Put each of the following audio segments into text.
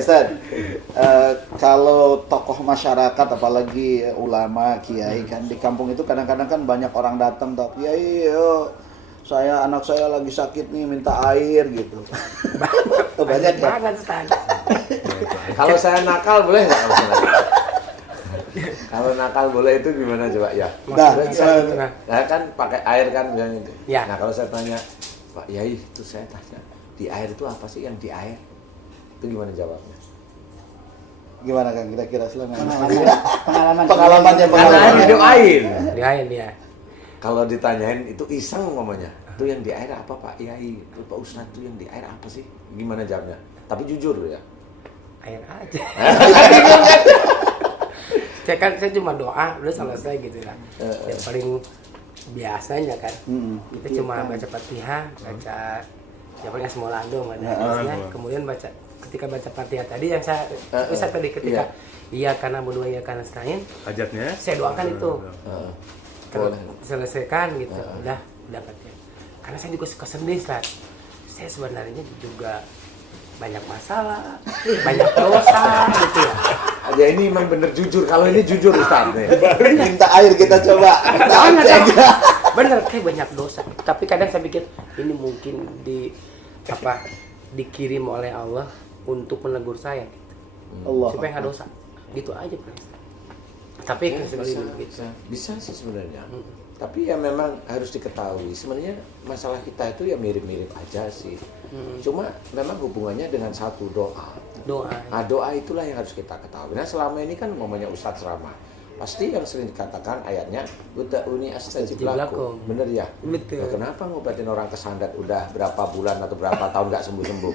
Ustaz. Kalau tokoh masyarakat apalagi ulama, kiai kan di kampung itu kadang-kadang kan banyak orang datang tuh, "Kiai, anak saya lagi sakit nih minta air," gitu. Banyak ya? Banget, Ustaz. Kalau saya nakal boleh nggak? Kalau nakal boleh itu gimana coba ya? Nah kan pakai air kan bilang itu. Ya. Nah kalau saya tanya, Pak Yai itu saya tanya, di air itu apa sih yang di air? Itu gimana jawabnya? Gimana kan kira-kira selama Pengalamannya. Karena hidup air. Di air dia. Kalau ditanyain itu iseng ngomongnya. Itu yang di air apa Pak Yai? Itu Pak Ustadz itu yang di air apa sih? Gimana jawabnya? Tapi jujur ya. Air aja. Saya cuma doa, udah selesai gitu lah. Yang paling biasanya kan, kita cuma baca Fatihah, baca ya paling Asmaul-Adom ada. Kemudian ketika baca Fatihah tadi yang saya tadi ketika iya karena berdua iya karena nasta'in, hajatnya saya doakan itu. Selesaikan gitu, udah Fatihah. Karena saya juga suka sedih, Ustaz. Saya sebenarnya juga banyak masalah, banyak dosa gitu ya. Ya ini memang bener jujur. Kalau ini jujur Ustaz nih. Minta air kita coba. Bener kayak banyak dosa. Tapi kadang saya pikir ini mungkin dikirim oleh Allah untuk menegur saya gitu. Allah. Supaya nggak dosa. Gitu aja Pak. Tapi bisa sih sebenarnya. Tapi ya memang harus diketahui sebenarnya masalah kita itu ya mirip-mirip aja sih. Cuma memang hubungannya dengan satu doa. Nah, doa itulah yang harus kita ketahui. Nah selama ini kan ngomongnya Ustadz Rama, pasti yang sering dikatakan ayatnya ud'uni astajib lakum. Bener ya? Betul. Nah, kenapa ngobatin orang kesandat udah berapa bulan atau berapa tahun nggak sembuh-sembuh?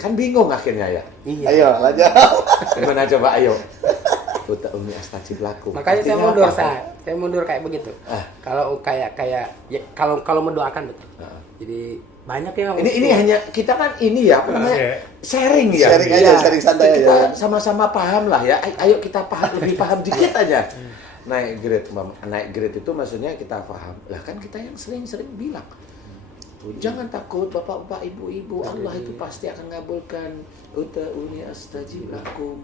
Kan bingung akhirnya ya. Iya. Ayo lanjut. Gimana coba ayo. Ud'uni astajib lakum. Makanya saya mundur saya mundur kayak begitu. Kalau kayak ya, kalau mendoakan betul. Jadi banyak yang ini hanya kita kan ini ya sharing ya. Sharing aja, sharing santai kita aja. sama-sama paham lah ya. Ayo kita lebih paham dikit aja. Naik grade itu maksudnya kita paham. Lah kan kita yang sering-sering bilang, jangan takut bapak-bapak, ibu-ibu, Allah itu pasti akan ngabulkan. Ud'uni astajib lakum.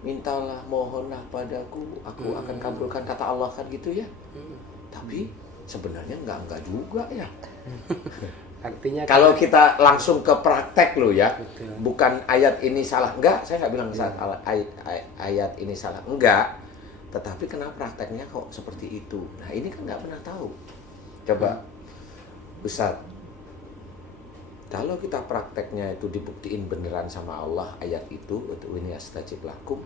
Mintalah, mohonlah padaku, aku akan kabulkan, kata Allah kan gitu ya. Tapi sebenarnya enggak juga ya. Artinya kalau kita langsung ke praktek loh ya, bukan ayat ini salah, enggak, saya nggak bilang ayat ini salah, enggak. Tetapi kenapa prakteknya kok seperti itu? Nah ini kan nggak pernah tahu. Coba Ustaz, kalau kita prakteknya itu dibuktiin beneran sama Allah ayat itu, ud'uni astajib lakum,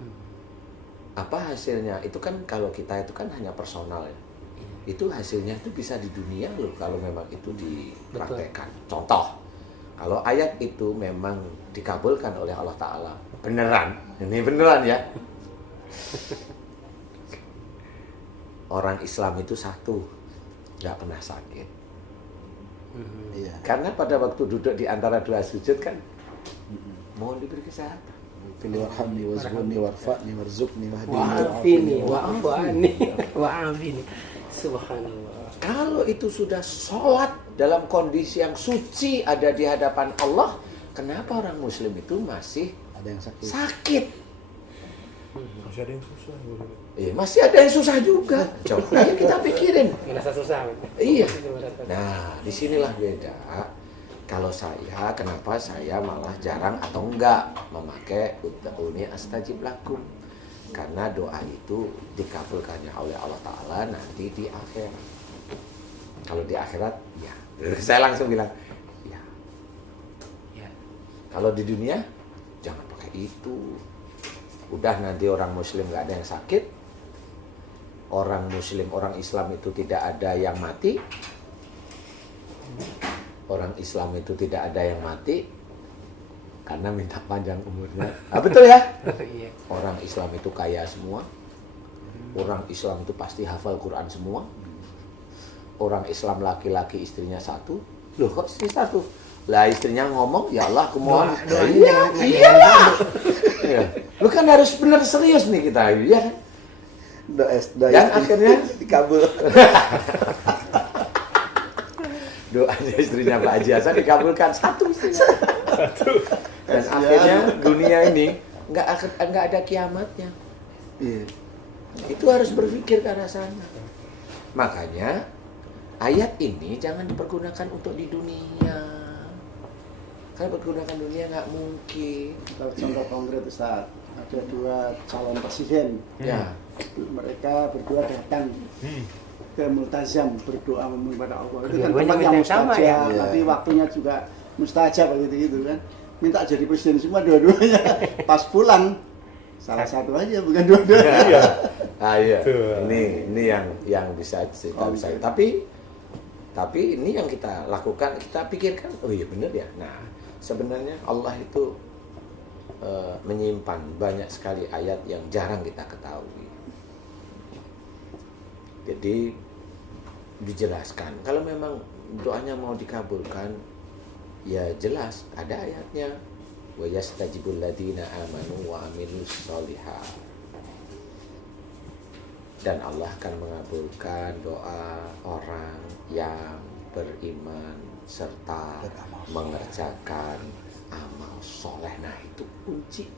apa hasilnya? Itu kan kalau kita itu kan hanya personal ya. Itu hasilnya itu bisa di dunia loh kalau memang itu dipraktekkan. Contoh, kalau ayat itu memang dikabulkan oleh Allah Ta'ala beneran, ini beneran ya, orang Islam itu satu nggak pernah sakit. Karena pada waktu duduk di antara dua sujud kan mohon diberi kesehatan. Warhamni wazkurni warfa'ni warzuqni wa'afini wa'afini. Subhanallah. Kalau itu sudah sholat dalam kondisi yang suci ada di hadapan Allah, kenapa orang Muslim itu masih ada yang sakit? Masih ada yang susah. Masih ada yang susah juga. Coba ayo kita pikirin. Ngerasa susah. Iya. Nah, disinilah beda. Kalau saya, kenapa saya malah jarang atau enggak memakai ud'uni astajib lakum? Karena doa itu dikabulkannya oleh Allah Ta'ala nanti di akhirat. Kalau di akhirat, ya. Saya langsung bilang, ya. Kalau di dunia, jangan pakai itu. Udah nanti orang Muslim nggak ada yang sakit. Orang Muslim, orang Islam itu tidak ada yang mati. Orang Islam itu tidak ada yang mati. Karena minta panjang umurnya. Betul ya? Orang Islam itu kaya semua. Orang Islam itu pasti hafal Quran semua. Orang Islam laki-laki istrinya satu. Loh kok istri satu? Lah istrinya ngomong, ya Allah aku mohon. Iya. Lu kan harus benar serius nih kita, ya. Dan akhirnya dikabul. Doanya istrinya Pak Haji Hasan dikabulkan satu istrinya. Dan akhirnya dunia ini nggak ada kiamatnya. Iya. Itu harus berpikir ke arah sana. Makanya ayat ini jangan dipergunakan untuk di dunia. Kalau pergunakan dunia nggak mungkin. Kalau contoh konkret Ustaz, ada 2 calon presiden. Ya. Mereka berdua datang ke multazam berdoa kepada Allah. Itu kan Keduanya tempat yang minta sama, ya? mustajab, tapi waktunya juga mustajab gitu kan. Minta jadi presiden semua dua-duanya. Pas pulang salah satu aja bukan dua-duanya. Iya. Ah iya. Betul. Ini yang bisa cerita bisa. iya. Tapi ini yang kita lakukan, kita pikirkan, oh iya benar ya. Nah, sebenarnya Allah itu menyimpan banyak sekali ayat yang jarang kita ketahui. Jadi dijelaskan, kalau memang doanya mau dikabulkan, ya jelas ada ayatnya. Wa yastajibul ladzina amanu wa amilus sholihat. Dan Allah akan mengabulkan doa orang yang beriman serta mengerjakan amal soleh. Nah itu kunci.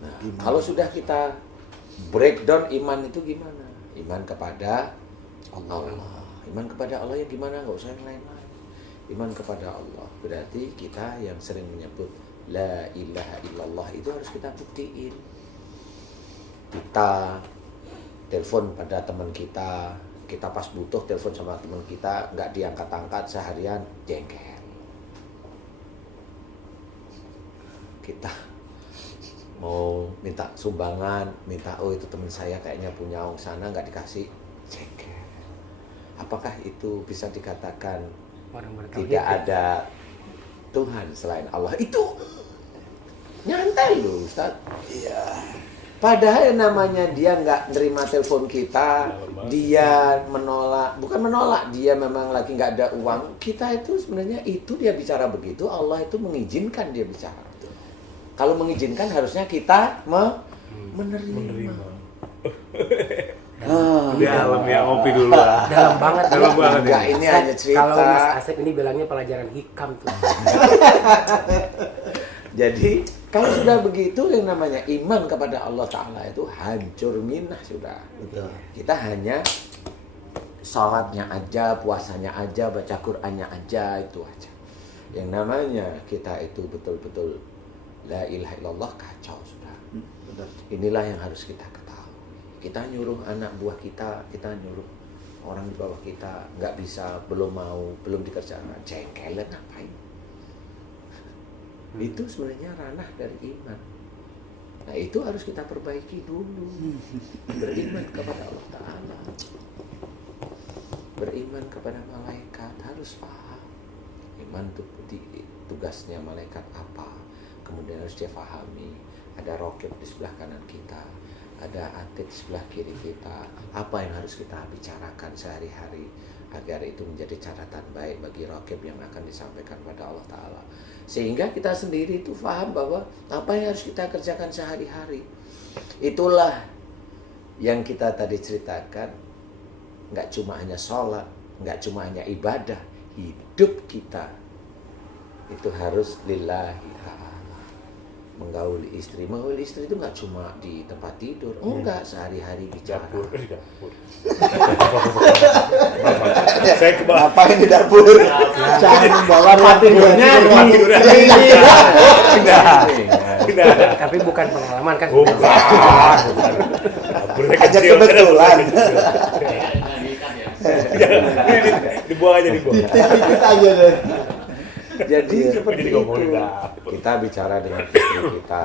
Nah, kalau sudah kita breakdown iman itu gimana? Iman kepada Allah. Iman kepada Allah yang gimana? Nggak usah yang lain-lain. Iman kepada Allah berarti kita yang sering menyebut La ilaha illallah itu harus kita buktiin. Kita telepon pada teman kita pas butuh telepon sama teman kita, nggak diangkat-angkat seharian, jengkel. Kita mau minta sumbangan, oh itu teman saya kayaknya punya uang sana, nggak dikasih, jengkel. Apakah itu bisa dikatakan Orang bertauhid, tidak ya? ada Tuhan selain Allah? Itu nyantai loh Ustaz. Iya. Padahal yang namanya dia nggak nerima telepon kita, dia menolak, bukan menolak, dia memang lagi nggak ada uang. Kita itu sebenarnya itu dia bicara begitu, Allah itu mengizinkan dia bicara. Kalau mengizinkan harusnya kita menerima. Dalam ya, ngopi dulu lah. Dalam banget. Dalam banget Enggak, ini. ini hanya cerita. Kalau Mas Asep ini bilangnya pelajaran hikam tuh. Jadi kalau sudah begitu yang namanya iman kepada Allah Ta'ala itu hancur minah sudah. Betul. Kita hanya sholatnya aja, puasanya aja, baca Qur'annya aja, itu aja. Yang namanya kita itu betul-betul la ilaha illallah, kacau sudah. Betul. Inilah yang harus kita ketahui. Kita nyuruh anak buah kita nyuruh orang di bawah kita, nggak bisa, belum mau, belum dikerjakan, jengkelan ngapain? Itu sebenarnya ranah dari iman. Nah itu harus kita perbaiki dulu. Beriman kepada Allah Ta'ala, beriman kepada malaikat, harus paham iman itu tugasnya malaikat apa, kemudian harus dia pahami. Ada rokib di sebelah kanan kita, ada atid di sebelah kiri kita, apa yang harus kita bicarakan sehari-hari agar itu menjadi catatan baik bagi rokib yang akan disampaikan pada Allah Ta'ala. Sehingga kita sendiri itu paham bahwa apa yang harus kita kerjakan sehari-hari. Itulah yang kita tadi ceritakan. Nggak cuma hanya sholat, nggak cuma hanya ibadah. Hidup kita itu harus lillahi ta'ala. Menggauli istri itu nggak cuma di tempat tidur. Enggak, sehari-hari bicara. Dapur. Saya ke bawah. Ngapain di dapur? Jangan membawa ruang Tidurnya Tapi bukan pengalaman kan. Bukan. Dapurnya Aja kecil. kebetulan. Dibuang aja dibuang. Titik aja deh. Jadi seperti Jadi itu. ngomongin dapur. Kita bicara dengan istri kita,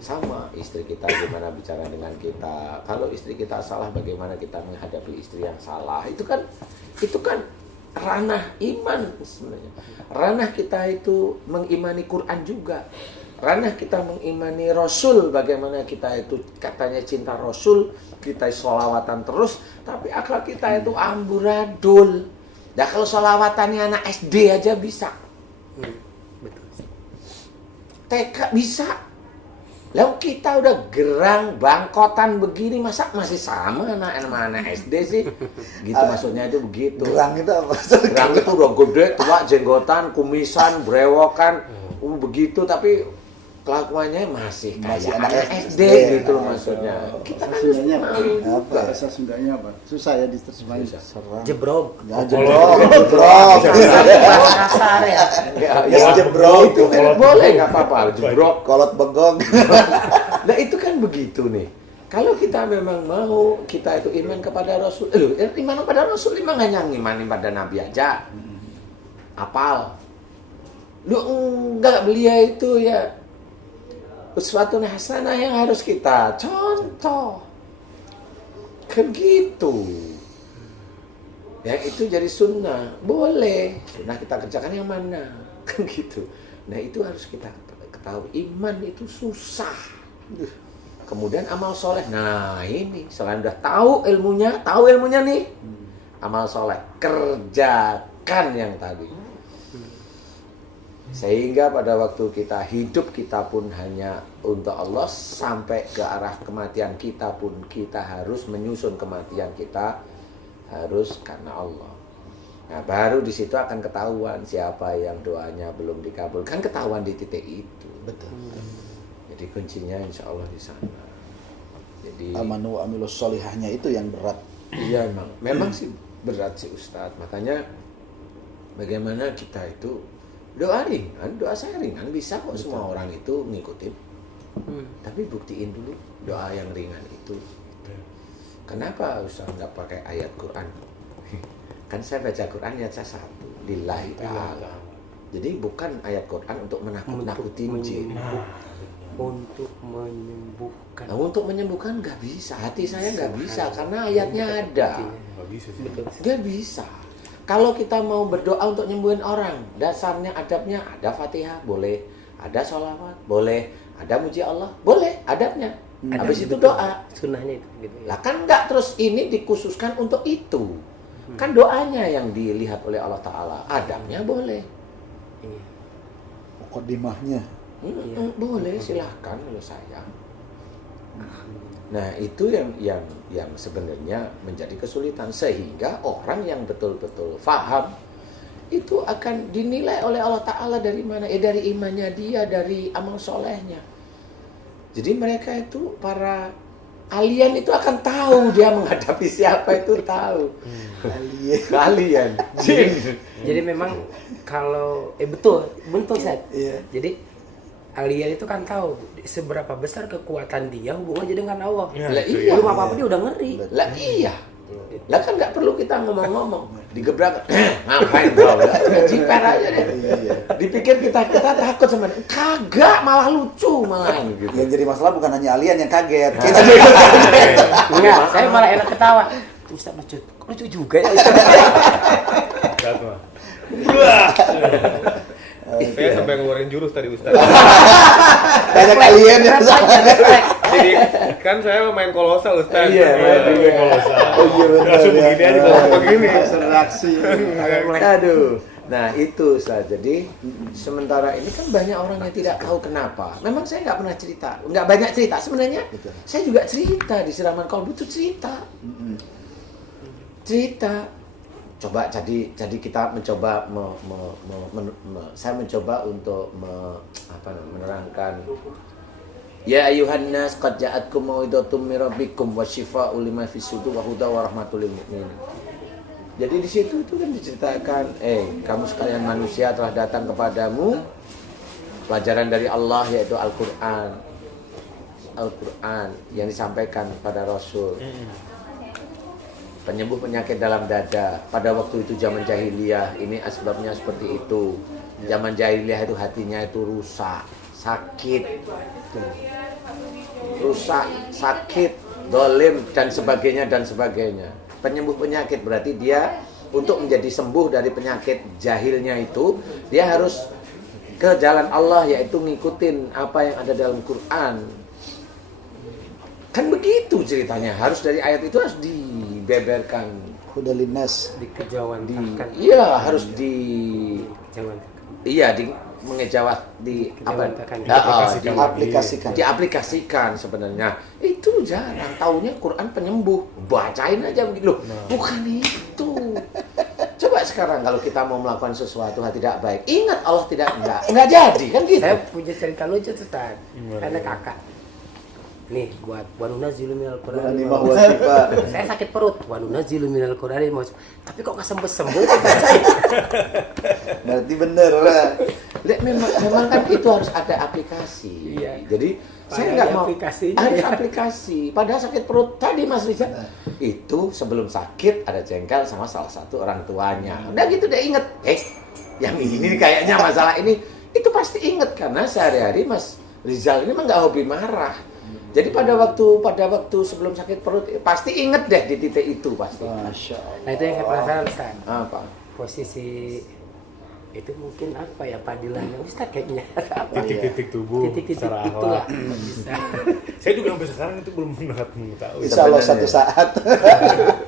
sama istri kita gimana bicara dengan kita. Kalau istri kita salah, bagaimana kita menghadapi istri yang salah. Itu kan ranah iman sebenarnya. Ranah kita itu mengimani Quran juga. Ranah kita mengimani Rasul, bagaimana kita itu katanya cinta Rasul, kita sholawatan terus, tapi akhlak kita itu amburadul. Nah kalau sholawatannya anak SD aja bisa, Betul. TK bisa, Lalu kita udah gerang bangkotan begini, masa masih sama anak-anak SD sih? Gitu maksudnya itu begitu. Gerang itu apa? Gerang itu udah gede, tua, jenggotan, kumisan, brewokan, begitu, tapi kelakuannya masih Masih kayak anak anak SD. SD gitu loh maksudnya. Kita kan Sundanya harus apa? malu juga. Bahasa Sundanya apa? Susah ya diterjemahin. Serang. Jebrok. Ya, jebrok. Kasar ya. Ya, jebrok. Itu kan boleh, nggak apa-apa, jebrok. Kolot begong. Nah itu kan begitu nih. Kalau kita memang mau, kita itu iman kepada Rasul. Iman kepada Rasul, iman hanya iman pada Nabi aja. Apal. Lu enggak, belia itu ya uswatun hasanah yang harus kita contoh. Kan gitu. Ya itu jadi sunnah. Boleh. Sunnah kita kerjakan yang mana? Kan gitu. Nah itu harus kita ketahui. Iman itu susah. Kemudian amal soleh. Nah ini selain udah tahu ilmunya nih. Amal soleh. Kerjakan yang tadi. Sehingga pada waktu kita hidup, kita pun hanya untuk Allah. Sampai ke arah kematian kita pun, kita harus menyusun kematian kita harus karena Allah. Nah baru di situ akan ketahuan siapa yang doanya belum dikabulkan, ketahuan di titik itu. Betul. Jadi kuncinya insya Allah di sana. Jadi Amanu wa amilus solihahnya itu yang berat. iya memang sih berat sih Ustadz. Makanya bagaimana kita itu doa ringan, doa saya ringan, bisa kok. Betul. Semua orang itu ngikutin. Tapi buktiin dulu doa yang ringan itu. Kenapa Ustaz nggak pakai ayat Quran? Kan saya baca Quran ayat 1 lillahi ta'ala. Jadi bukan ayat Quran untuk menakut-nakutin jin. Untuk menyembuhkan. Nah, untuk menyembuhkan nggak bisa. Hati saya nggak bisa karena ayatnya ada. Nggak bisa sih. Nggak bisa. Kalau kita mau berdoa untuk nyembuhin orang, dasarnya adabnya ada Fatihah, boleh. Ada sholawat, boleh. Ada muji Allah, boleh. Adabnya. Habis itu doa. Sunnahnya itu gitu ya. Lah kan nggak terus ini dikhususkan untuk itu. Kan doanya yang dilihat oleh Allah Ta'ala. Adabnya boleh. Iya. Muqaddimahnya. Boleh, silahkan kalau sayang. Nah itu yang sebenarnya menjadi kesulitan. Sehingga orang yang betul-betul faham itu akan dinilai oleh Allah Ta'ala dari mana? Dari imannya dia, dari amal solehnya. Jadi mereka itu, para alien itu akan tahu dia menghadapi siapa itu tahu. Kalian. Jadi memang kalau betul Seth. Iya. Jadi alien itu kan tahu seberapa besar kekuatan dia hubungannya dengan Allah. Lah iya. Belum apa-apa dia udah ngeri. Lah iya. Lah kan nggak perlu kita ngomong-ngomong, digebrak, ngapain kau? Ciper aja deh. Dipikir kita takut sama dia. Kagak, malah lucu malahan gitu. Yang jadi masalah bukan hanya alien yang kaget. Nah. Kita juga kaget. Enggak, saya malah enak ketawa. Ustaz lucu juga ya. Lihat mah. Saya sampai ngeluarin jurus tadi Ustaz. Banyak alien yang Jadi kan saya main kolosal Ustaz. Iya, main kolosal. Oh iya benar. Langsung ya. begini aja kalau begini. Reaksi. Aduh. Nah itu Ustaz. Jadi sementara ini kan banyak orang yang tidak tahu kenapa. Memang saya nggak pernah cerita, nggak banyak cerita sebenarnya. Betul. Saya juga cerita di Siraman Kolbu itu cerita. Coba jadi kita mencoba saya mencoba untuk menerangkan. Ya ayuhan nas qad ja'atkum mau'izatum mir rabbikum wasyifaa'un lima fis sudur wa hudan wa rahmatul lil mu'minin. Jadi di situ itu kan diceritakan, kamu sekalian manusia telah datang kepadamu pelajaran dari Allah yaitu Al-Qur'an. Al-Qur'an yang disampaikan pada Rasul. Penyembuh penyakit dalam dada. Pada waktu itu zaman jahiliyah, ini asbabnya seperti itu. Zaman jahiliyah itu hatinya itu rusak, sakit. Rusak, sakit, dolim, dan sebagainya. Penyembuh penyakit berarti dia untuk menjadi sembuh dari penyakit jahilnya itu, dia harus ke jalan Allah, yaitu ngikutin apa yang ada dalam Quran. Kan begitu ceritanya, harus dari ayat itu harus dibeberkan. Hudalinas. Dikejauhan. Iya, harus Jangan. iya mengejawat di apa? Dijawatakan. Diaplikasikan sebenarnya. Itu jarang. Taunya Quran penyembuh. Bacain aja begitu loh. Bukan itu. Coba sekarang kalau kita mau melakukan sesuatu hal tidak baik, ingat Allah enggak jadi kan gitu. Saya punya cerita lucu tuh, Tad. Ada kakak. Nih, buat wanunazzilu minal Qur'ani. Saya sakit perut. Wanunazzilu minal Qur'ani. Tapi kok nggak sembuh-sembuh? Berarti bener lah. Lihat, memang kan itu harus ada aplikasi. Iya. Jadi saya Padahal nggak ada mau aplikasinya, ada ya. aplikasi. Padahal sakit perut tadi Mas Rizal itu sebelum sakit ada jengkel sama salah satu orang tuanya. Udah gitu udah inget. Yang ini kayaknya masalah ini itu pasti inget karena sehari-hari Mas Rizal ini memang nggak hobi marah. Jadi pada waktu sebelum sakit perut pasti inget deh di titik itu pasti. Masya Allah. Nah, itu yang saya penasaran, Ustaz. Apa? Posisi itu mungkin apa ya, padilannya Ustaz kayaknya. Titik-titik tubuh Titik-titik secara itulah. akhlak. Bisa. Saya juga sampai sekarang itu belum mengetahui. Insya Allah Sebenarnya. satu saat.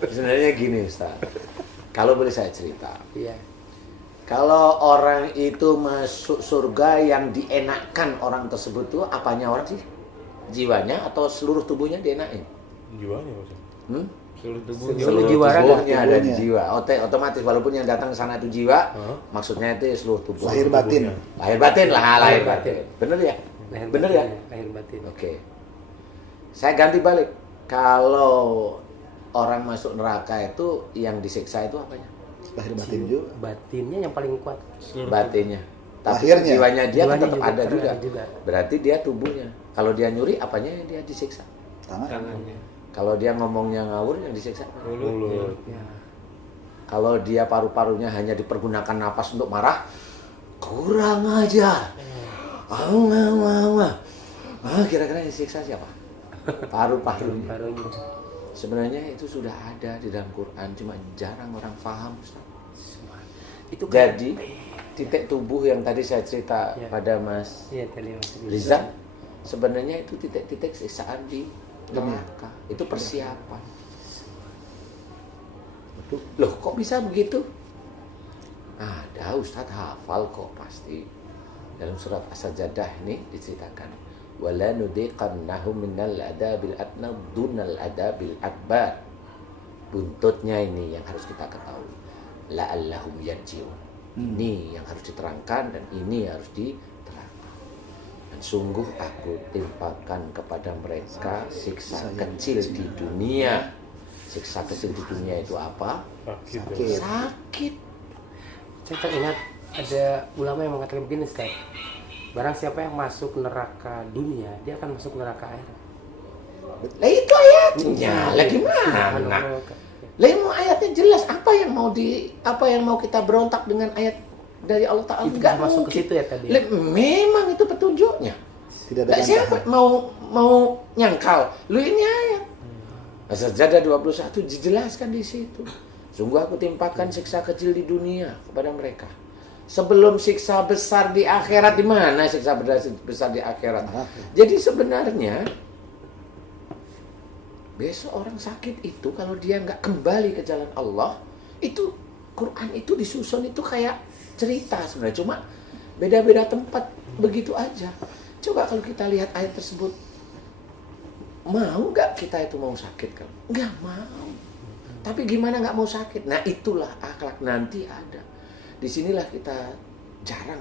Sebenarnya gini Ustaz. Kalau boleh saya cerita. Iya. Kalau orang itu masuk surga yang dienakkan orang tersebut tuh apanya orang sih? Jiwanya atau seluruh tubuhnya dienakin? Jiwanya Mas. Hmm? Seluruh tubuh Seluruh jiwa ada. tubuhnya ada di Tubuhnya. jiwa. Otomatis walaupun yang datang ke sana itu jiwa, maksudnya itu seluruh tubuh. Lahir batin. Lahir batin lah, lahir Lahir batin. batin. Bener ya? Lahir Bener batin, ya? Lahir batin. Oke. Saya ganti balik. Kalau orang masuk neraka itu yang disiksa itu apanya? Lahir batin juga. Batinnya yang paling kuat. Batinnya. Tapi Lahirnya. jiwanya dia kan Jiwanya tetap juga ada terus juga. ada juga. Berarti dia tubuhnya. Kalau dia nyuri, apanya yang dia disiksa? Tangan. Kalau dia ngomongnya ngawur, yang disiksa apa? mulut. Ya. Kalau dia paru-parunya hanya dipergunakan napas untuk marah, kurang ajar. Kira-kira yang disiksa siapa? Paru-parunya. Parunya. Sebenarnya itu sudah ada di dalam Quran, cuma jarang orang paham, Ustaz. Itu kan- Jadi titik tubuh yang tadi saya cerita Ya. pada Mas Iya, tadi Mas Rizal, sebenarnya itu titik-titik siksaan di neraka. Itu persiapan. Loh, kok bisa begitu? Ada Ustadz hafal kok pasti. Dalam surat As-Sajdah ini diceritakan, wala nudiqannahum minal adabil adna dunal adabil akbar. Buntutnya ini yang harus kita ketahui. La'allahum yarji'un. Ini yang harus diterangkan dan ini harus diterangkan. Dan sungguh aku timpakan kepada mereka siksa kecil di dunia. Siksa kecil di dunia itu apa? Sakit. Sakit. Saya teringat ada ulama yang mengatakan begini, Ustaz. Barang siapa yang masuk neraka dunia, dia akan masuk neraka akhirat. Lah itu ayatnya. Lah gimana? Subhanallah. Lah mau ayatnya jelas. Apa yang mau kita berontak dengan ayat dari Allah Ta'ala? Itu Enggak masuk mungkin. ke situ ya tadi. Lah, memang itu petunjuknya. Tidak ada Lah siapa bantahan. mau nyangkal? Lu ini ayat. As-Sajdah 21 dijelaskan di situ. Sungguh aku timpakan siksa kecil di dunia kepada mereka. Sebelum siksa besar di akhirat, di mana siksa besar di akhirat? Jadi sebenarnya besok orang sakit itu kalau dia nggak kembali ke jalan Allah, itu Quran itu disusun itu kayak cerita sebenarnya, cuma beda-beda tempat begitu aja. Coba kalau kita lihat ayat tersebut, mau nggak kita itu mau sakit kan? Nggak mau. Tapi gimana nggak mau sakit? Nah itulah akhlak nanti ada. Disinilah kita jarang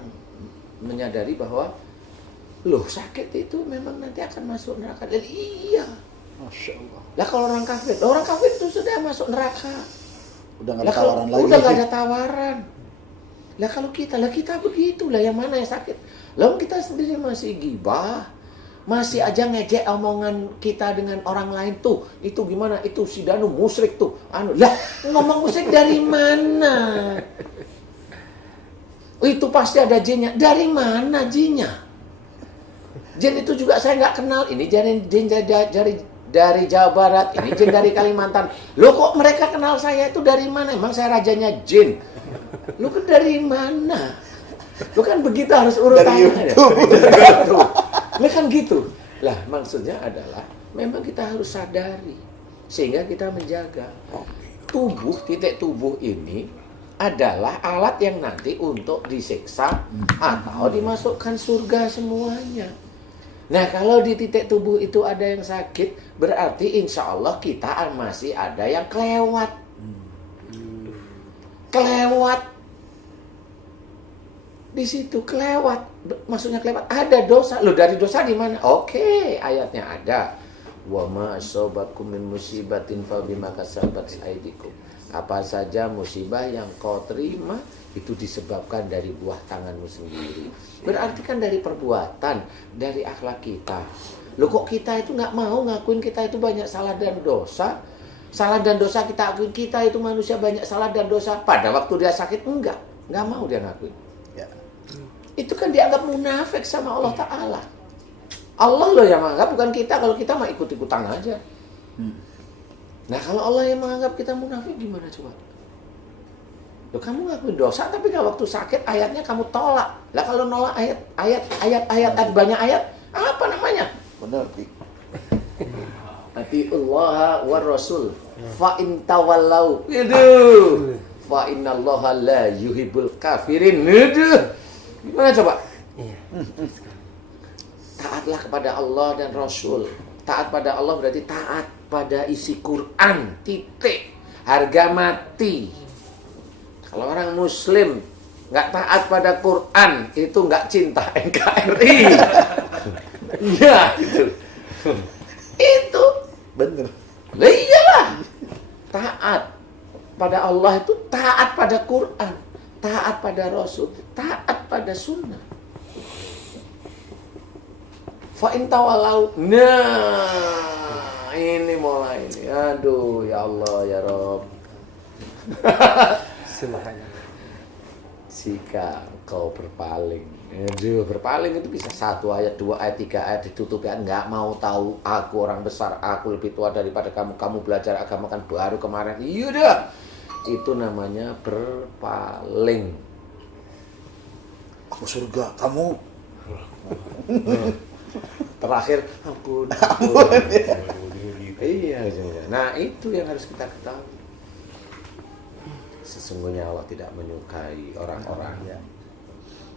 menyadari bahwa loh sakit itu memang nanti akan masuk neraka. Dan iya. Masya Allah. Lah kalau orang kafir itu sudah masuk neraka. Udah nggak Lah ada kalau tawaran lagi. udah nggak ada tawaran. Lah kalau kita begitu lah, yang mana yang sakit? Lah kita sendiri masih gibah, masih aja ngejek omongan kita dengan orang lain tuh. Itu gimana? Itu si Danu musyrik tuh. Lah ngomong musyrik dari mana? Itu pasti ada jinnya. Dari mana jinnya? Jin itu juga saya nggak kenal. Ini jin dari Jawa Barat, ini jin dari Kalimantan. Loh kok mereka kenal saya itu dari mana? Emang saya rajanya jin. Lu kan dari mana? Lu kan begitu harus urutannya. Dari ya. Lah kan gitu. Lah maksudnya adalah memang kita harus sadari sehingga kita menjaga tubuh, titik tubuh ini adalah alat yang nanti untuk disiksa atau dimasukkan surga semuanya. Nah, kalau di titik tubuh itu ada yang sakit, berarti insya Allah kita masih ada yang kelewat. Kelewat. Di situ kelewat. Maksudnya kelewat. Ada dosa. Loh, dari dosa di mana? Oke, ayatnya ada. Wa ma asobakum min musibatin fa bima kasabat aydikum. Apa saja musibah yang kau terima itu disebabkan dari buah tanganmu sendiri. Berarti kan dari perbuatan, dari akhlak kita. Loh, kok kita itu nggak mau ngakuin kita itu banyak salah dan dosa? Salah dan dosa kita akuin, kita itu manusia banyak salah dan dosa. Pada waktu dia sakit nggak mau dia ngakuin. Ya. Itu kan dianggap munafik sama Allah Ta'ala. Allah loh yang menganggap, bukan kita. Kalau kita mah ikut-ikutan aja. Nah, kalau Allah yang menganggap kita munafik gimana coba? Loh, kamu ngakuin dosa tapi kalau waktu sakit ayatnya kamu tolak. Lah kalau nolak ayat banyak ayat, apa namanya? Benar. Atiullah wa rasul fa in tawallau. Aduh. Fa innallaha la yuhibbul kafirin. Aduh. Gimana coba? Iya. Taatlah kepada Allah dan Rasul. Taat pada Allah berarti taat pada isi Quran, titik. Harga mati. Kalau orang Muslim nggak taat pada Quran, itu nggak cinta NKRI. Ya, itu Bener. lah iyalah. Taat pada Allah itu taat pada Quran, taat pada Rasul, taat pada Sunnah. Fa in tawalau. Nah, ini mulai ini. Aduh, ya Allah, ya Rob. Subhanallah. Jika kau berpaling. Aduh, berpaling itu bisa 1 ayat, 2 ayat, 3 ayat ditutup ya. Nggak mau tahu, aku orang besar, aku lebih tua daripada kamu. Kamu belajar agama kan baru kemarin. Iya dah. Itu namanya berpaling. Aku surga, kamu. Terakhir, ampun. Iya. Nah, itu yang harus kita ketahui. Sesungguhnya Allah tidak menyukai orang-orang yang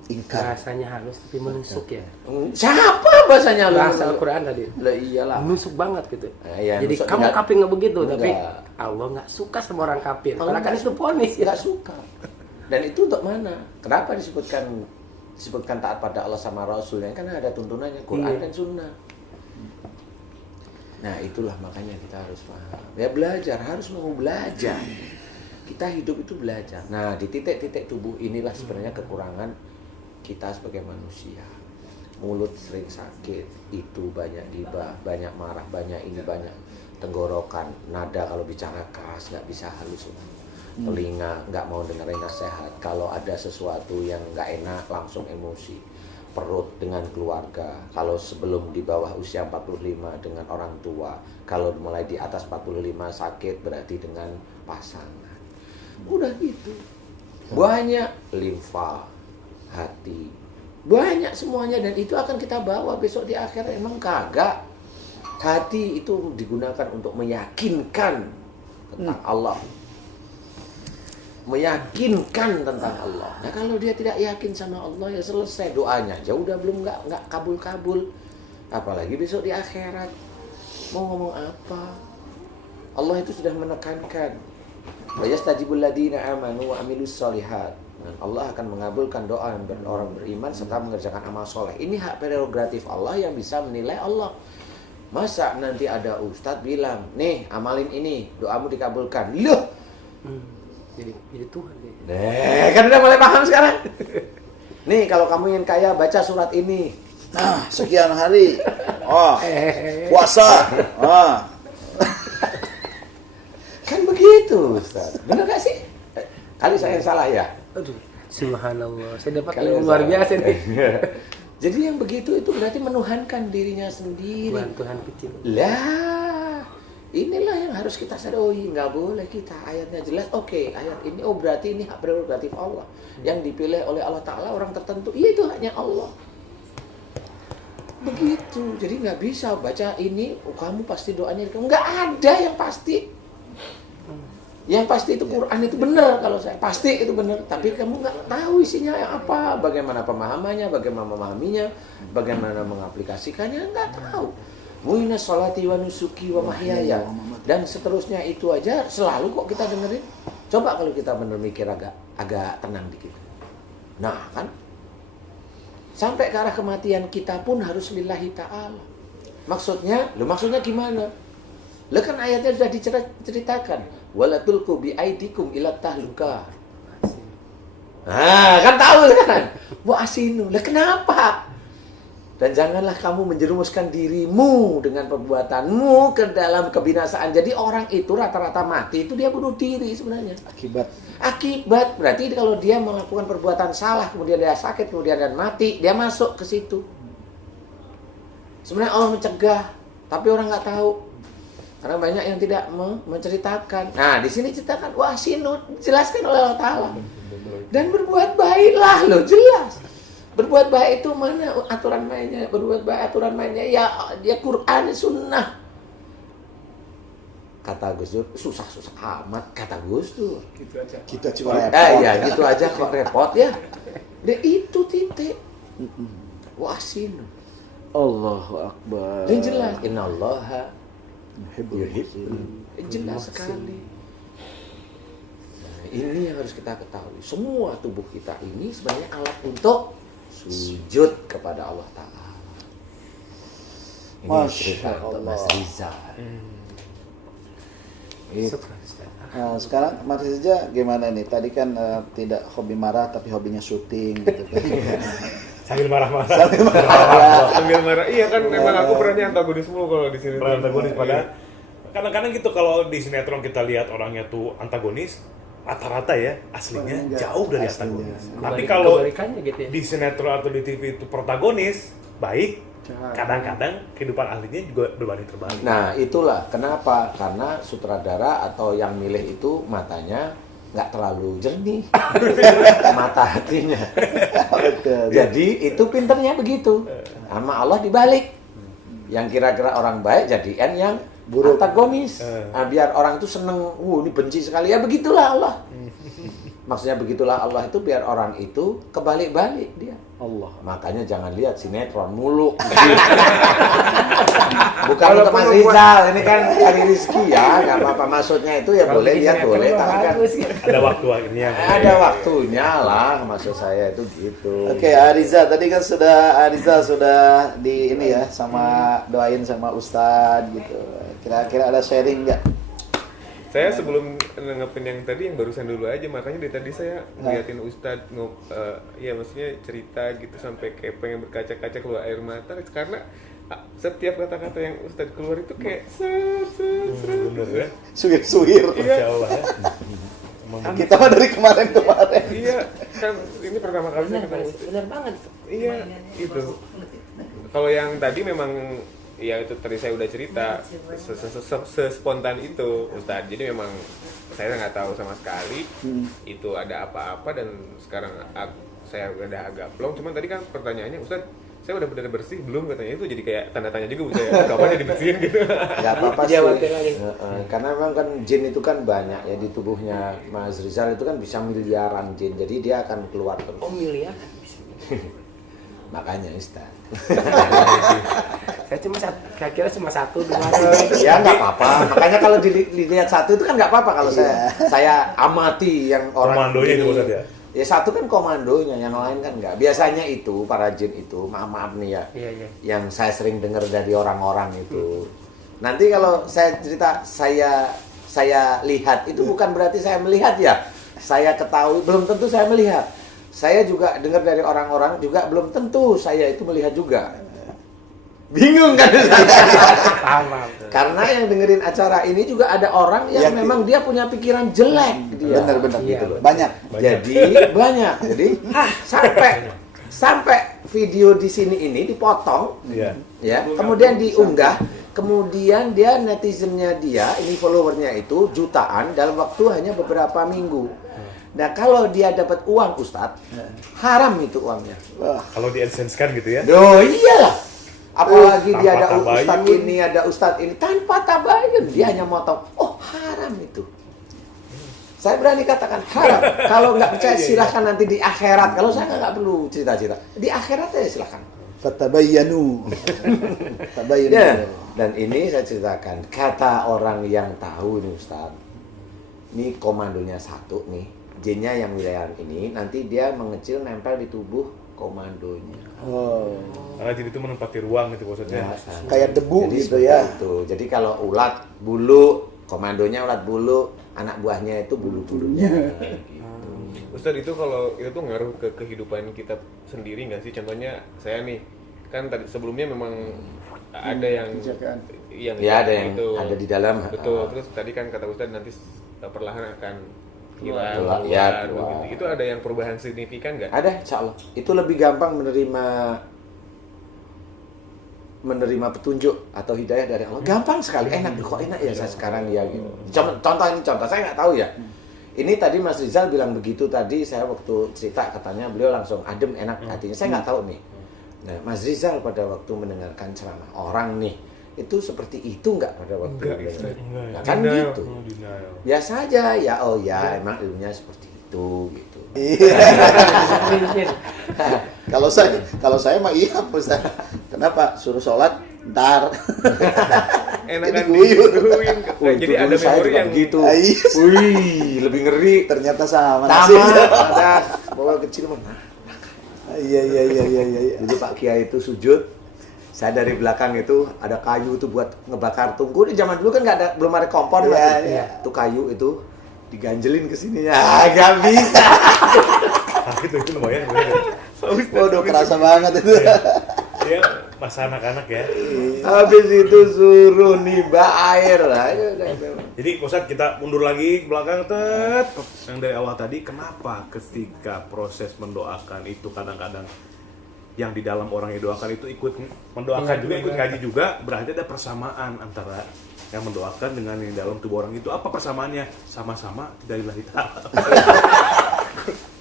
Ingkar. Bahasanya halus tapi menusuk ya. Siapa bahasanya lu? Bahasa Al-Quran tadi. Lah iyalah. Menusuk banget gitu. Iya, Jadi nusuk kamu enggak- kafir nggak begitu, tapi Enggak. Allah nggak suka sama orang kafir. Allah Karena kan nggak itu ponis ya. Nggak suka. Dan itu untuk mana? Kenapa disebutkan taat pada Allah sama Rasulnya? Karena ada tuntunannya Quran Iya. dan Sunnah. Nah, itulah makanya kita harus paham. Ya belajar, harus mau belajar. Kita hidup itu belajar. Nah, di titik-titik tubuh inilah sebenarnya kekurangan kita sebagai manusia. Mulut sering sakit, itu banyak gibah, banyak marah, banyak ini, banyak tenggorokan, nada kalau bicara keras nggak bisa halus. Telinga nggak mau dengerin nasihat. Kalau ada sesuatu yang nggak enak langsung emosi. Perut dengan keluarga. Kalau sebelum di bawah usia 45 dengan orang tua. Kalau mulai di atas 45 sakit berarti dengan pasangan. Udah gitu. Banyak limfa, hati. Banyak semuanya dan itu akan kita bawa besok di akhirat. Emang kagak. Hati itu digunakan untuk meyakinkan tentang Allah. Meyakinkan tentang Allah. Nah, kalau dia tidak yakin sama Allah ya selesai doanya. Ya udah belum nggak kabul-kabul. Apalagi besok di akhirat. Mau ngomong apa? Allah itu sudah menekankan. Wa yastajibul ladina amanu wa amilus sholihat. Dan Allah akan mengabulkan doa orang beriman serta mengerjakan amal soleh. Ini hak prerogatif Allah yang bisa menilai Allah. Masa nanti ada ustadz bilang, nih amalin ini, doamu dikabulkan. Loh, Jadi Tuhan ya. kan udah mulai paham sekarang. Nih kalau kamu ingin kaya baca surat ini. Nah, sekian hari. Oh, puasa. Ah. Kan begitu, Ustaz. Benar gak sih? Kali saya yang salah ya? Aduh, subhanallah. Saya dapat Kali ilmu yang luar salah. biasa nih. Jadi yang begitu itu berarti menuhankan dirinya sendiri. Tuhan kecil. Lah, inilah yang harus kita sadari. Nggak boleh kita ayatnya jelas. Oke, ayat ini berarti ini hak prerogatif Allah yang dipilih oleh Allah Ta'ala orang tertentu. Iya, itu haknya Allah. Begitu. Jadi nggak bisa baca ini. Kamu pasti doanya nggak ada yang pasti. Yang pasti itu Quran itu benar kalau saya. Pasti itu benar. Tapi kamu nggak tahu isinya apa, bagaimana pemahamannya, bagaimana memahaminya, bagaimana mengaplikasikannya, nggak tahu. Muina sholati wa nusuki wa mahyaya. Dan seterusnya itu aja selalu kok kita dengerin. Coba kalau kita benar mikir agak tenang dikit. Nah kan, sampai ke arah kematian kita pun harus lillahi ta'ala. Maksudnya gimana? Lah kan ayatnya sudah diceritakan. Wala tulqu bi aidikum ila tahluka. Nah, kan tahu kan? Wa asinu. Lah kenapa? Dan janganlah kamu menjerumuskan dirimu dengan perbuatanmu ke dalam kebinasaan. Jadi orang itu rata-rata mati itu dia bunuh diri sebenarnya. Akibat berarti kalau dia melakukan perbuatan salah, kemudian dia sakit, kemudian dia mati, dia masuk ke situ. Sebenarnya Allah mencegah, tapi orang nggak tahu. Karena banyak yang tidak menceritakan. Nah, di sini ceritakan, wah sinu, dijelaskan oleh Allah Ta'ala. Dan berbuat baiklah loh, jelas. Berbuat baik itu mana aturan mainnya? Berbuat baik aturan mainnya ya Quran, sunnah. Kata Gus Dur, susah-susah amat kata Gus Dur. Gitu aja. Kita cuma repot. Ya gitu aja kok repot ya. Dia itu titik. Wasinu. Allahu Akbar. Dan jelas innallaha yuhibbul. Jelas sekali. Nah, ini yang harus kita ketahui. Semua tubuh kita ini sebenarnya alat untuk sujud kepada Allah Ta'ala. Ini Masya cerita untuk Mas Allah. Rizal. Gitu. Nah, sekarang Mas Rizal gimana nih? Tadi kan tidak hobi marah tapi hobinya syuting gitu kan. Sambil marah-marah. Sambil marah. Iya kan memang aku perannya antagonis mulu kalau di sini. Peran antagonis padahal kadang-kadang gitu kalau di sinetron kita lihat orangnya tuh antagonis, rata-rata ya aslinya Enggak, jauh dari aslinya. antagonis. Tapi kalau Kebalikannya gitu ya. di sinetron atau di TV itu protagonis baik, kadang-kadang kehidupan aslinya juga berbanding terbalik. Nah itulah kenapa, karena sutradara atau yang milih itu matanya nggak terlalu jernih mata hatinya. Jadi itu pinternya begitu, sama Allah dibalik. Yang kira-kira orang baik jadikan yang buruk, antagonis. Nah, biar orang itu seneng, ini benci sekali, ya begitulah Allah. Maksudnya begitulah Allah itu biar orang itu kebalik-balik dia. Allah. Makanya jangan lihat sinetron mulu. Bukan untuk Mas Rizal, ini kan cari rezeki ya, nggak apa-apa. Maksudnya itu ya Kalau boleh bikin lihat, sinetron boleh, mah tapi kan bagus, gitu. Ada waktu akhirnya. ada waktunya lah, maksud saya itu gitu. Oke, Ariza tadi kan Ariza sudah di ini ya sama doain sama Ustadz gitu. Kira-kira ada sharing nggak? Saya sebelum nanggepin yang tadi, yang barusan dulu aja, makanya dari tadi saya ngeliatin Ustadz ya maksudnya cerita gitu sampai kayak pengen berkaca-kaca keluar air mata karena setiap kata-kata yang Ustadz keluar itu kayak Bener ya. Suwir-suwir. Masya Allah ya. Kita mah dari kemarin-kemarin. iya kan ini pertama kali saya ketemu Ustadz. Benar banget. Iya itu. Kalau yang tadi memang ya itu tadi saya udah cerita sespontan itu Ustadz. Jadi memang saya nggak tahu sama sekali itu ada apa-apa, dan sekarang saya udah agak plong. Cuman tadi kan pertanyaannya, Ustadz saya udah benar bersih belum, katanya. Itu jadi kayak tanda tanya juga buat saya, kapan ya dibersihin gitu. Gak apa-apa sih. Jawabin lagi. Karena memang kan jin itu kan banyak ya di tubuhnya Mas Rizal itu kan bisa miliaran jin. Jadi dia akan keluar terus. Oh miliar. Makanya Ustaz. Saya cuma kira-kira cuma 1, 2. Ya nggak apa-apa. Makanya kalau dilihat satu itu kan nggak apa-apa kalau saya amati yang orang Komandonya itu ini. Ustaz ya? Ya satu kan komandonya, yang lain kan nggak. Biasanya itu para jin itu, maaf nih ya, Iya. yang saya sering dengar dari orang-orang itu. Nanti kalau saya cerita saya lihat itu bukan berarti saya melihat ya. Saya ketahui belum tentu saya melihat. Saya juga dengar dari orang-orang juga belum tentu saya itu melihat juga. Bingung kan? Paham. Karena yang dengerin acara ini juga ada orang yang memang dia punya pikiran jelek dia. Bener-bener Iya, gitu loh. bener. Banyak. Jadi banyak. Jadi sampai video di sini ini dipotong, Iya. ya, kemudian diunggah, kemudian dia netizennya dia, ini followernya itu jutaan dalam waktu hanya beberapa minggu. Nah kalau dia dapat uang Ustadz, haram itu uangnya. Kalau di AdSense kan gitu ya. Oh iyalah. Apalagi dia ada Tanpa Ustadz tabayun. ini, ada Ustadz ini, tanpa tabayun dia hanya motong. Oh haram itu. Saya berani katakan haram. Kalau nggak percaya silahkan nanti di akhirat. Kalau saya nggak perlu cerita-cerita. Di akhirat aja silahkan. Fatabayyanu. Tabayyanu. Ya. Dan ini saya ceritakan kata orang yang tahu nih Ustaz. Ini komandonya satu nih. Jinnya yang wilayah ini nanti dia mengecil nempel di tubuh komandonya. Oh. Karena jin itu menempati ruang gitu maksudnya. Kayak debu Jadi gitu seperti ya. itu. Jadi kalau ulat bulu, komandonya ulat bulu, anak buahnya itu bulu-bulunya. Ustadz, itu kalau itu tuh ngaruh ke kehidupan kita sendiri nggak sih? Contohnya saya nih, kan tadi sebelumnya memang ada yang Penjagaan. yang Ya, ada yang itu. ada di dalam. Betul. Terus tadi kan kata Ustadz nanti perlahan akan hilang, Keluar, keluar, ya, begitu. keluar. Itu ada yang perubahan signifikan nggak? Ada, insya Allah. Itu lebih gampang menerima petunjuk atau hidayah dari Allah. Gampang sekali, enak. Kok enak ya saya sekarang ya gitu. Contoh saya nggak tahu ya. Ini tadi Mas Rizal bilang begitu tadi, saya waktu cerita katanya beliau langsung adem, enak hatinya. Saya nggak tahu nih. Nah, Mas Rizal pada waktu mendengarkan ceramah orang nih, itu seperti itu nggak pada waktu Enggak, beliau? Ustaz. Nah, kan gitu. Denial. Biasa aja ya, oh ya emang ilmunya seperti itu gitu. Kalau saya mah iya Ustaz. Kenapa? Suruh sholat ntar. Enakan Jadi guyur. diguyurin. Oh, Jadi itu ada dulu saya memori juga yang begitu. Iya. Wih, lebih ngeri. Ternyata sama Sama nasibnya. ada bawa kecil mana? Iya. Jadi Pak Kiai itu sujud. Saya dari belakang itu ada kayu itu buat ngebakar tungku. Di zaman dulu kan nggak ada, belum ada kompor. Iya, Mas. iya. Itu kayu itu diganjelin ke sininya. Nggak bisa. Ah, itu lumayan. Waduh, kerasa banget itu. Ya, masa anak-anak ya. Habis itu suruh nimba air lah. Jadi Ustadz kita mundur lagi ke belakang tet. Yang dari awal tadi, kenapa ketika proses mendoakan itu kadang-kadang yang di dalam orang yang doakan itu ikut mendoakan juga, ikut ngaji juga, berarti ada persamaan antara yang mendoakan dengan yang dalam tubuh orang itu. Apa persamaannya? Sama-sama dari lillahi ta'ala.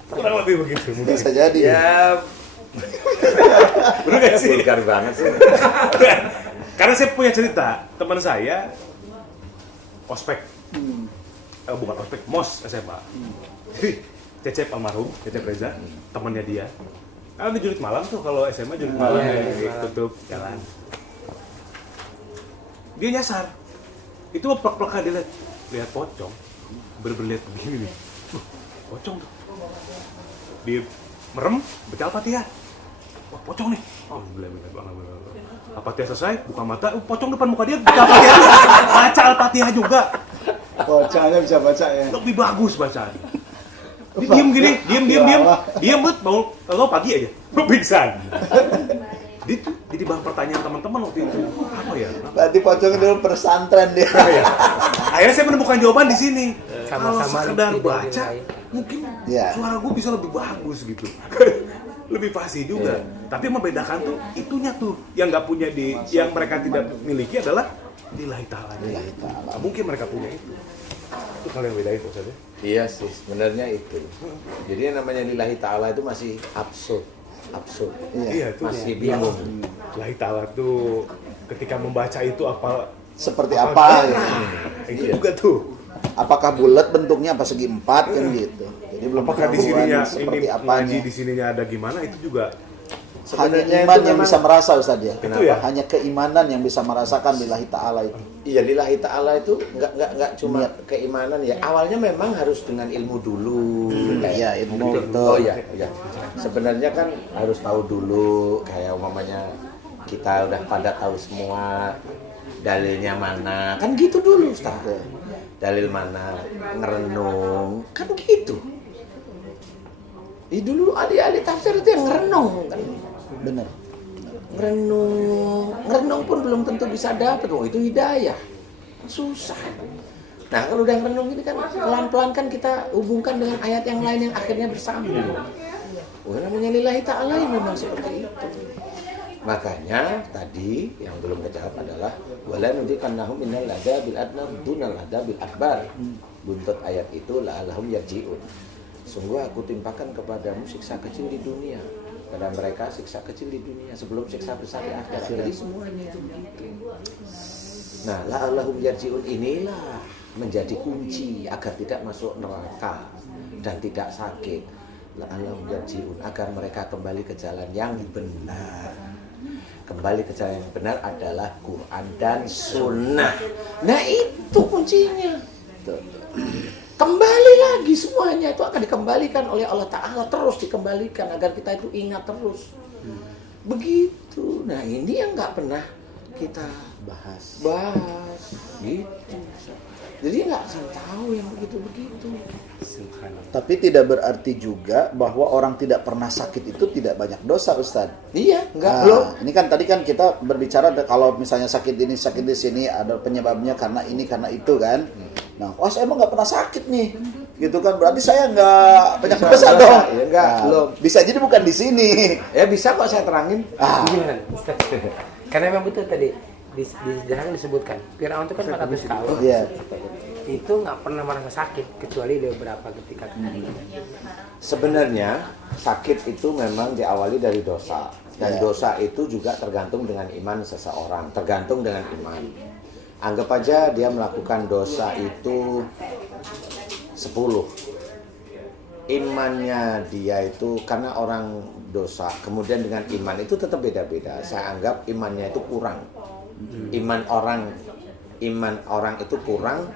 Kurang lebih begitu mungkin. Bisa jadi. Ya, Bener gak sih? vulgar banget sih. Karena saya punya cerita, teman saya ospek, bukan ospek, mos SMA. Jadi Cecep almarhum, Cecep Reza, temannya dia. Kan di Jurit Malam tuh, kalau SMA Jurit Malam ya, tutup jalan. Dia nyasar, itu plek-plek dia lihat pocong, bener-bener lihat begini nih, pocong tuh. Dia merem, baca Al-Fatihah. Wah, pocong nih. Oh, bener. Al-Fatihah selesai, buka mata, pocong depan muka dia, baca Al-Fatihah. Baca Al-Fatihah juga. Bocahnya bisa baca ya. Lebih bagus bacaan. Dia diem gini, diem bet, mau pagi aja, pingsan. Jadi bahan pertanyaan teman-teman waktu itu, apa ya? Berarti pocong dulu pesantren dia. Akhirnya saya menemukan jawaban di sini. Kalau Sama-sama sekedar tidak baca, dinilai. mungkin Ya. suara gue bisa lebih bagus gitu. Lebih fasih juga. Tapi yang membedakan tuh itunya tuh yang nggak punya yang mereka tidak miliki adalah lillahi ta'ala. Mungkin mereka punya itu. Itu kalau yang bedain tuh saja. Iya sih, sebenarnya itu. Jadi yang namanya lillahi ta'ala itu masih absurd. Iya itu. Masih bingung. Lillahi ta'ala tuh ketika membaca itu apa? Seperti apa gitu. Itu Iya. juga tuh. Apakah bulat bentuknya apa segi empat kan gitu. Jadi belum Apakah di ketahuan sininya seperti ini apanya. ngaji di sininya ada gimana itu juga. Hanya Sebenarnya iman itu yang memang- bisa merasa Ustaz ya. Itu ya? Hanya keimanan yang bisa merasakan lillahi ta'ala itu. Iya, lillahi ta'ala itu nggak cuma keimanan ya. Awalnya memang harus dengan ilmu dulu. Iya, ilmu Betul. itu. Oh iya. Sebenarnya kan harus tahu dulu, kayak umpamanya kita udah pada tahu semua dalilnya mana. Kan gitu dulu, Ustaz. Dalil mana, ngerenung, kan gitu. Dulu ahli-ahli tafsir itu yang ngerenung kan. Bener. Ngerenung pun belum tentu bisa dapat. Oh, itu hidayah. Susah. Nah, kalau udah ngerenung ini kan pelan-pelan kan kita hubungkan dengan ayat yang lain yang akhirnya bersambung. Oh, namanya lillahi ta'ala memang seperti itu. Makanya tadi yang belum kejawab adalah wala nudzikannahum minal adabil adna dunal adabil akbar. Buntut ayat itu la'allahum yarji'un. Sungguh aku timpakan kepadamu siksa kecil di dunia, pada mereka siksa kecil di dunia sebelum siksa besar di akhirat. Jadi semuanya itu begitu. Nah, la'allahum yarji'un inilah menjadi kunci agar tidak masuk neraka dan tidak sakit. La'allahum yarji'un, agar mereka kembali ke jalan yang benar. Kembali ke jalan yang benar adalah Quran dan Sunnah. Nah itu kuncinya. Tuh. Kembali lagi semuanya itu akan dikembalikan oleh Allah Ta'ala, terus dikembalikan agar kita itu ingat terus. Begitu. Nah ini yang nggak pernah kita bahas gitu. Jadi nggak akan tahu yang begitu-begitu. Tapi tidak berarti juga bahwa orang tidak pernah sakit itu tidak banyak dosa, Ustadz. Iya, enggak Nah, belum. ini kan tadi kan kita berbicara kalau misalnya sakit ini sakit di sini ada penyebabnya karena ini karena itu kan. Nah, saya emang nggak pernah sakit nih, gitu kan? Berarti saya nggak banyak dosa dosa. dong. Ya, enggak, belum. Bisa jadi bukan di sini. Ya bisa kok saya terangin. Gimana? Ustaz? Karena memang betul tadi di sejarah disebutkan Firaun itu kan 400 tahun. Iya. Itu nggak pernah merasa sakit kecuali beberapa ketika. Sebenarnya sakit itu memang diawali dari dosa. Dan dosa itu juga tergantung dengan iman seseorang, tergantung dengan iman. Anggap aja dia melakukan dosa itu 10. Imannya dia itu karena orang dosa, kemudian dengan iman itu tetap beda-beda. Saya anggap imannya itu kurang. Iman orang itu kurang.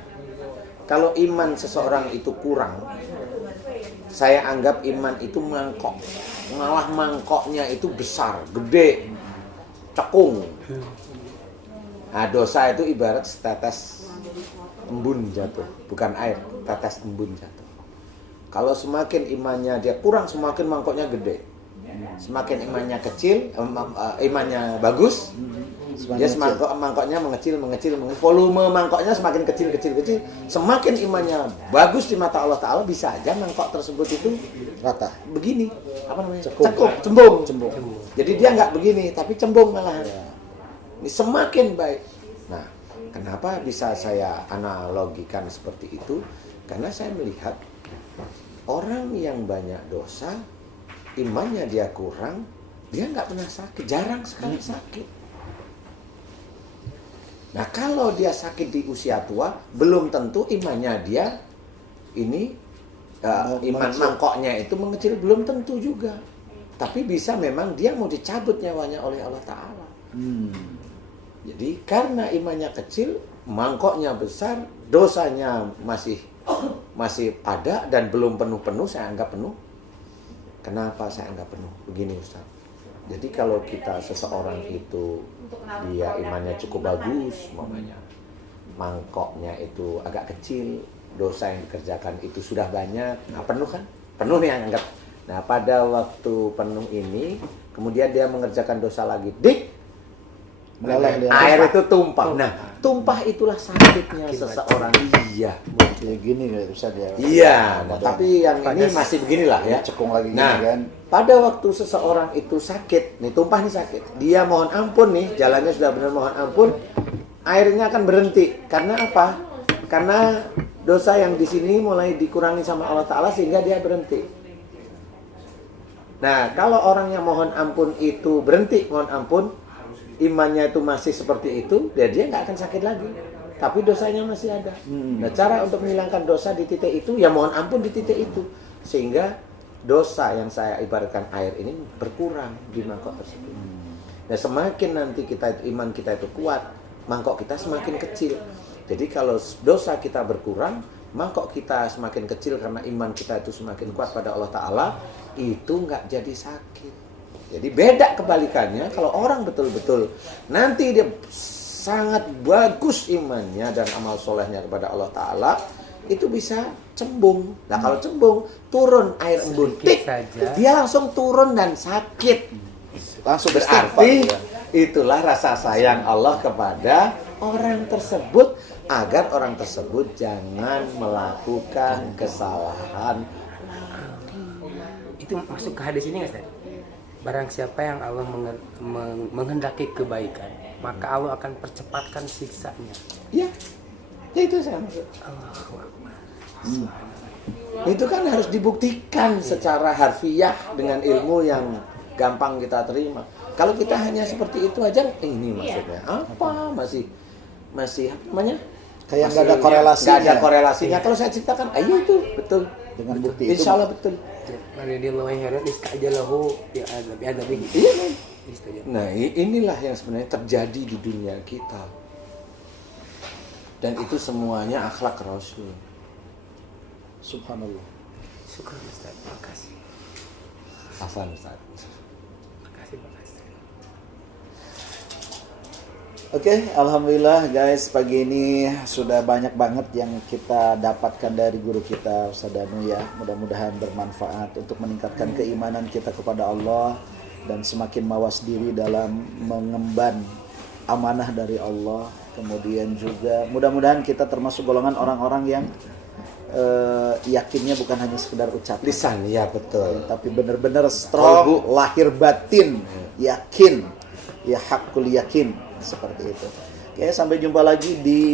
Kalau iman seseorang itu kurang, saya anggap iman itu mangkok. Malah mangkoknya itu besar, gede, cekung. Nah, dosa itu ibarat setetes embun jatuh, bukan air, tetes embun jatuh. Kalau semakin imannya dia kurang, semakin mangkoknya gede. Semakin imannya kecil, imannya bagus, dia mangkoknya mengecil, volume mangkoknya semakin kecil. Semakin imannya bagus di mata Allah Ta'ala, bisa aja mangkok tersebut itu Rata. begini, apa namanya? Cembung. Jadi dia nggak begini, tapi cembung malah. Ini semakin baik. Nah, kenapa bisa saya analogikan seperti itu? Karena saya melihat orang yang banyak dosa, imannya dia kurang, dia nggak pernah sakit, jarang sekali sakit. Nah, kalau dia sakit di usia tua, belum tentu imannya dia ini iman mangkoknya itu mengecil, belum tentu juga. Tapi bisa memang dia mau dicabut nyawanya oleh Allah Ta'ala. Jadi karena imannya kecil, mangkoknya besar, dosanya masih ada dan belum penuh-penuh, saya anggap penuh. Kenapa saya anggap penuh? Begini Ustaz. Jadi kalau kita seseorang itu dia imannya cukup bagus, mamanya mangkoknya itu agak kecil, dosa yang dikerjakan itu sudah banyak, nah penuh kan? Penuh nih anggap. Nah pada waktu penuh ini, kemudian dia mengerjakan dosa lagi, air itu tumpah. Nah tumpah itulah sakitnya seseorang. Iya. Kayak gini kayak Ustaz ya. Iya, nah, tapi yang ini masih beginilah ya. Cekung lagi gini Nah, kan. pada waktu seseorang itu sakit, nih tumpah nih sakit, dia mohon ampun nih, jalannya sudah benar mohon ampun, airnya akan berhenti. Karena apa? Karena dosa yang di sini mulai dikurangi sama Allah Ta'ala sehingga dia berhenti. Nah, kalau orang yang mohon ampun itu berhenti mohon ampun, imannya itu masih seperti itu, dia nggak akan sakit lagi. Tapi dosanya masih ada. Nah, cara untuk menghilangkan dosa di titik itu, ya mohon ampun di titik itu. Sehingga dosa yang saya ibaratkan air ini berkurang di mangkok tersebut. Nah, semakin nanti iman kita itu kuat, mangkok kita semakin kecil. Jadi kalau dosa kita berkurang, mangkok kita semakin kecil karena iman kita itu semakin kuat pada Allah Ta'ala, itu nggak jadi sakit. Jadi beda kebalikannya, kalau orang betul-betul nanti dia sangat bagus imannya dan amal solehnya kepada Allah Ta'ala, itu bisa cembung. Nah kalau cembung, turun air embun, dia langsung turun dan sakit. Langsung Berarti itulah rasa sayang Allah kepada orang tersebut, agar orang tersebut jangan melakukan kesalahan. Itu masuk ke hadis ini nggak Ustaz? Barang siapa yang Allah menghendaki kebaikan, maka Allah akan percepatkan siksanya. Ya itu saya maksud. Itu kan harus dibuktikan secara harfiah dengan ilmu yang gampang kita terima. Kalau kita hanya seperti itu aja, ini maksudnya apa? Masih apa namanya? Kayak nggak ada Maksudnya korelasinya. nggak ada korelasinya. Kalau saya ceritakan, ayo itu betul. Dengan bukti itu. Insya Allah betul. Radhiyallahu anhu istajalahu ya adabi. Iya kan? Istajalahu. Nah, inilah yang sebenarnya terjadi di dunia kita. Dan itu semuanya akhlak Rasul. Subhanallah. Syukur Ustaz, makasih. Afan Ustaz. Makasih. Oke, alhamdulillah guys, pagi ini sudah banyak banget yang kita dapatkan dari guru kita Ustaz Danu ya. Mudah-mudahan bermanfaat untuk meningkatkan keimanan kita kepada Allah dan semakin mawas diri dalam mengemban amanah dari Allah. Kemudian juga mudah-mudahan kita termasuk golongan orang-orang yang yakinnya bukan hanya sekedar ucapan, Lisan, ya betul. tapi benar-benar strong, lahir batin, yakin, ya hakul yakin, seperti itu. Oke, sampai jumpa lagi di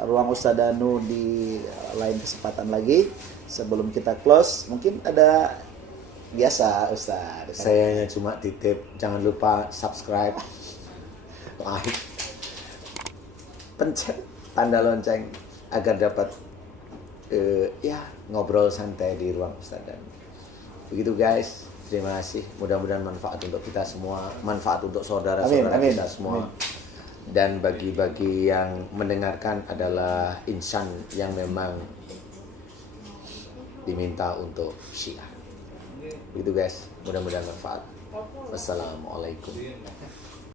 ruang Ustaz Danu di lain kesempatan lagi. Sebelum kita close, mungkin ada biasa Ustaz. Saya hanya cuma titip, jangan lupa subscribe, like, pencet tanda lonceng agar dapat ya ngobrol santai di ruang Ustaz Danu. Begitu guys, terima kasih. Mudah-mudahan manfaat untuk kita semua, manfaat untuk saudara-saudara Amin, kita semua. Dan bagi yang mendengarkan adalah insan yang memang diminta untuk syiar. Begitu guys, mudah-mudahan manfaat. Wassalamualaikum.